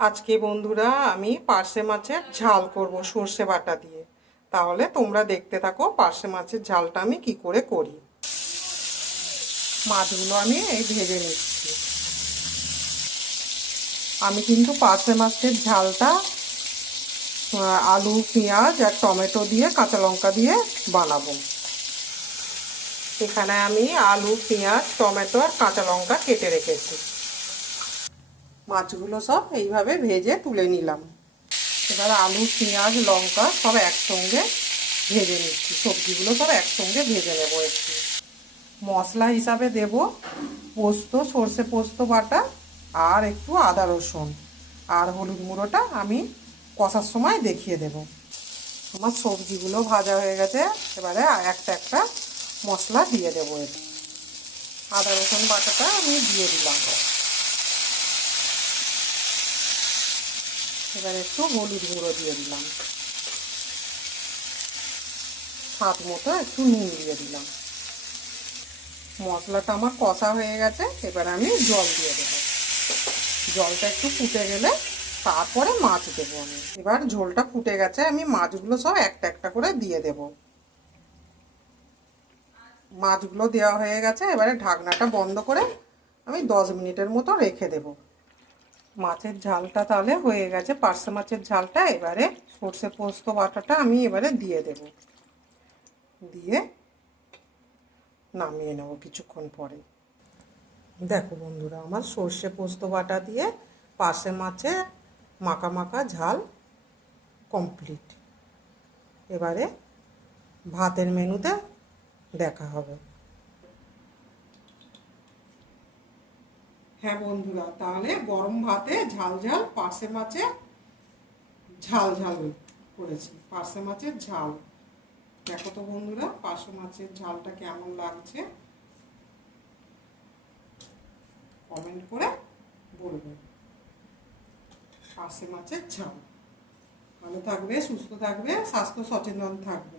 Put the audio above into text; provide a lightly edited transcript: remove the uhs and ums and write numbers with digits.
আজকে বন্ধুরা আমি পার্শে মাছের ঝাল করব সর্ষে বাটা দিয়ে। তাহলে তোমরা দেখতে থাকো পার্শে মাছের ঝালটা আমি কি করে করি। মাছগুলো আমি এই ভেজে নিচ্ছি। আমি কিন্তু পার্শে মাছের ঝালটা আলু পেঁয়াজ আর টমেটো দিয়ে কাঁচা লঙ্কা দিয়ে বানাবো। এখানে আমি আলু পেঁয়াজ টমেটো আর কাঁচা লঙ্কা কেটে রেখেছি। মাছগুলো সব এইভাবে ভেজে তুলে নিলাম। এবার আলু পেঁয়াজ লঙ্কা সব একসঙ্গে ভেজে নিচ্ছি। সবজিগুলো সব একসঙ্গে ভেজে নেবো। একটু মশলা হিসাবে দেব পোস্ত, সর্ষে পোস্ত বাটা আর একটু আদা রসুন আর হলুদ গুঁড়োটা আমি কষার সময় দেখিয়ে দেব। আমার সবজিগুলো ভাজা হয়ে গেছে। এবারে একটা একটা মশলা দিয়ে দেবো। আদা রসুন বাটাটা আমি দিয়ে দিলাম। এবার একটু হলুদ গুঁড়ো দিয়ে দিলাম, স্বাদ মতো একটু নুন দিয়ে দিলাম। মশলাটা আমার কষা হয়ে গেছে। এবার আমি জল দিয়ে দেবো। জলটা একটু ফুটে গেলে তারপরে মাছ দেবো আমি। এবার ঝোলটা ফুটে গেছে, আমি মাছগুলো সব একটা একটা করে দিয়ে দেব। মাছগুলো দেওয়া হয়ে গেছে। এবারে ঢাকনাটা বন্ধ করে আমি 10 মিনিটের মতো রেখে দেব। মাছের ঝালটা তাহলে হয়ে গেছে, পার্শে মাছের ঝালটা। এবারে সর্ষে পোস্ত বাটাটা আমি এবারে দিয়ে দেব। দিয়ে নামিয়ে নেব কিছুক্ষণ পরে। দেখো বন্ধুরা, আমার সর্ষে পোস্ত বাটা দিয়ে পার্শে মাছে মাখা মাখা ঝাল কমপ্লিট। এবারে ভাতের মেনুতে দেখা হবে। হ্যাঁ বন্ধুরা, তাহলে গরম ভাতে ঝাল ঝাল পার্শে মাছে ঝাল ঝাল করেছি। পার্শে মাছের ঝাল দেখো তো বন্ধুরা, পার্শে মাছের ঝালটা কেমন লাগছে কমেন্ট করে বলবেন। পার্শে মাছের ঝাল। ভালো থাকবে, সুস্থ থাকবে, স্বাস্থ্য সচেতন থাকবে।